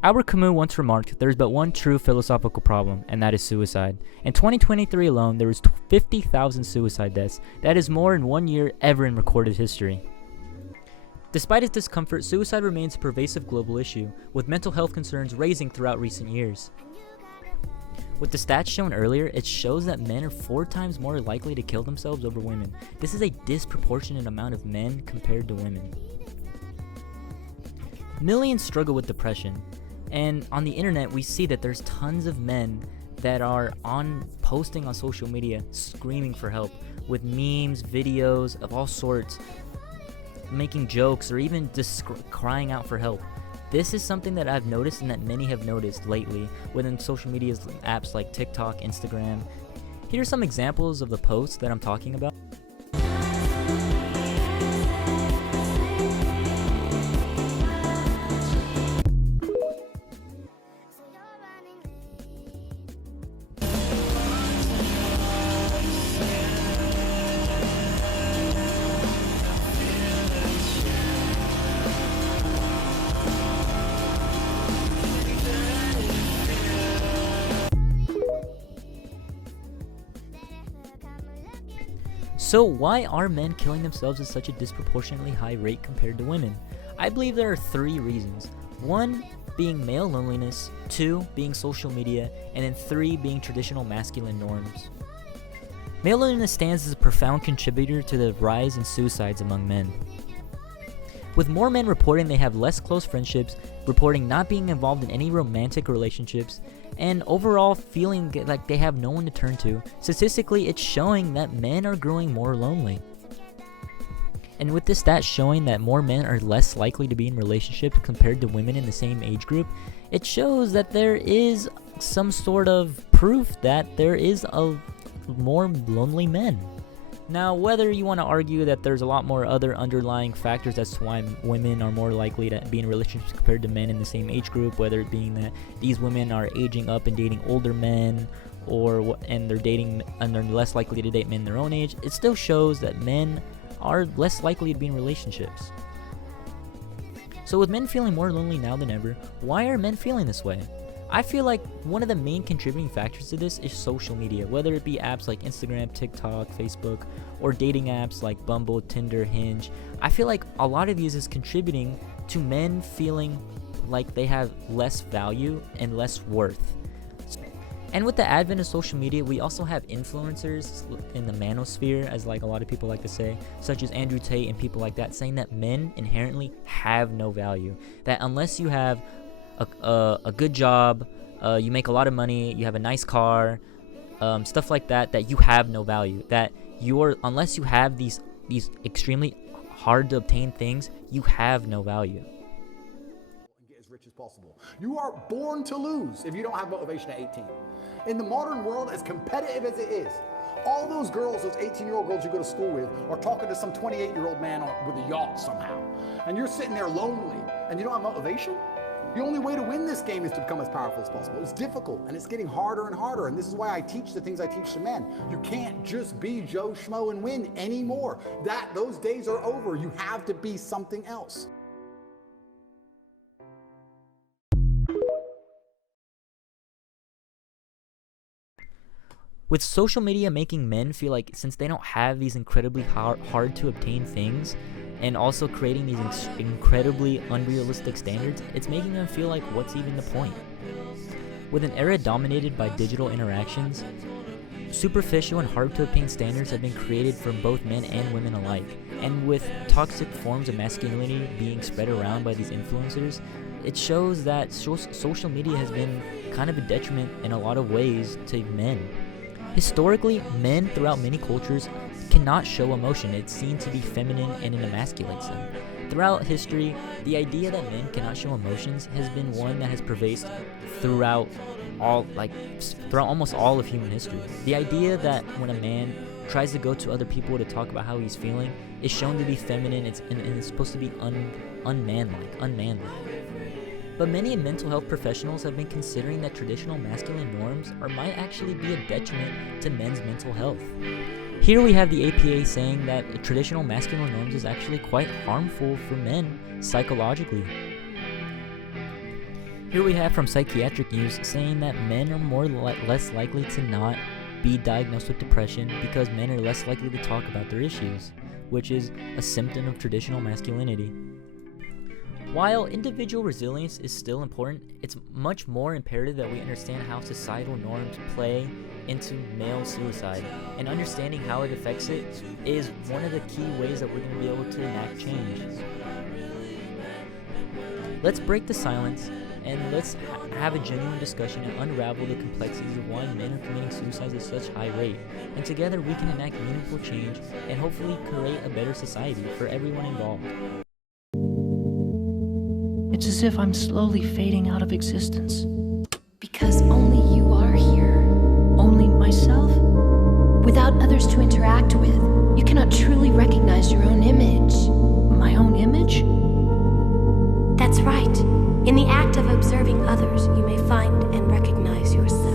Albert Camus once remarked, there is but one true philosophical problem, and that is suicide. In 2023 alone, there was 50,000 suicide deaths. That is more in 1 year ever in recorded history. Despite its discomfort, suicide remains a pervasive global issue, with mental health concerns rising throughout recent years. With the stats shown earlier, it shows that men are 4 times more likely to kill themselves over women. This is a disproportionate amount of men compared to women. Millions struggle with depression, and on the internet we see that there's tons of men that are posting on social media screaming for help with memes, videos of all sorts, making jokes, or even just crying out for help. This is something that I've noticed and that many have noticed lately within social media apps like TikTok, Instagram. Here are some examples of the posts that I'm talking about. So why are men killing themselves at such a disproportionately high rate compared to women? I believe there are 3 reasons. 1 being male loneliness, 2 being social media, and then 3 being traditional masculine norms. Male loneliness stands as a profound contributor to the rise in suicides among men. With more men reporting they have less close friendships, reporting not being involved in any romantic relationships, and overall feeling like they have no one to turn to, statistically it's showing that men are growing more lonely. And with this stat showing that more men are less likely to be in relationships compared to women in the same age group, it shows that there is some sort of proof that there is more lonely men. Now, whether you want to argue that there's a lot more other underlying factors as to why women are more likely to be in relationships compared to men in the same age group, whether it being that these women are aging up and dating older men, and they're less likely to date men their own age, it still shows that men are less likely to be in relationships. So with men feeling more lonely now than ever, why are men feeling this way? I feel like one of the main contributing factors to this is social media, whether it be apps like Instagram, TikTok, Facebook, or dating apps like Bumble, Tinder, Hinge. I feel like a lot of these is contributing to men feeling like they have less value and less worth. And with the advent of social media, we also have influencers in the manosphere, as like a lot of people like to say, such as Andrew Tate and people like that, saying that men inherently have no value. That unless you have a good job, you make a lot of money, you have a nice car, stuff like that, that you have no value. That unless you have these extremely hard to obtain things, you have no value. Get as rich as possible. You are born to lose if you don't have motivation at 18. In the modern world, as competitive as it is, all those girls, those 18-year-old girls you go to school with, are talking to some 28-year-old man with a yacht somehow. And you're sitting there lonely, and you don't have motivation? The only way to win this game is to become as powerful as possible. It's difficult, and it's getting harder and harder, and this is why I teach the things I teach to men. You can't just be Joe Schmo and win anymore. Those days are over. You have to be something else. With social media making men feel like since they don't have these incredibly hard to obtain things, and also creating these incredibly unrealistic standards, it's making them feel like what's even the point? With an era dominated by digital interactions, superficial and hard to obtain standards have been created from both men and women alike. And with toxic forms of masculinity being spread around by these influencers, it shows that social media has been kind of a detriment in a lot of ways to men. Historically, men throughout many cultures cannot show emotion. It's seen to be feminine and it emasculates them. Throughout history, the idea that men cannot show emotions has been one that has pervaded throughout almost all of human history. The idea that when a man tries to go to other people to talk about how he's feeling is shown to be feminine, and it's supposed to be unmanly. But many mental health professionals have been considering that traditional masculine norms might actually be a detriment to men's mental health. Here we have the APA saying that traditional masculine norms is actually quite harmful for men psychologically. Here we have from Psychiatric News saying that men are less likely to not be diagnosed with depression because men are less likely to talk about their issues, which is a symptom of traditional masculinity. While individual resilience is still important, it's much more imperative that we understand how societal norms play into male suicide, and understanding how it affects it is one of the key ways that we're going to be able to enact change. Let's break the silence and let's have a genuine discussion and unravel the complexities of why men are committing suicide at such high rate. And together we can enact meaningful change and hopefully create a better society for everyone involved. It's as if I'm slowly fading out of existence. Because only you are here. Only myself? Without others to interact with, you cannot truly recognize your own image. My own image? That's right. In the act of observing others, you may find and recognize yourself.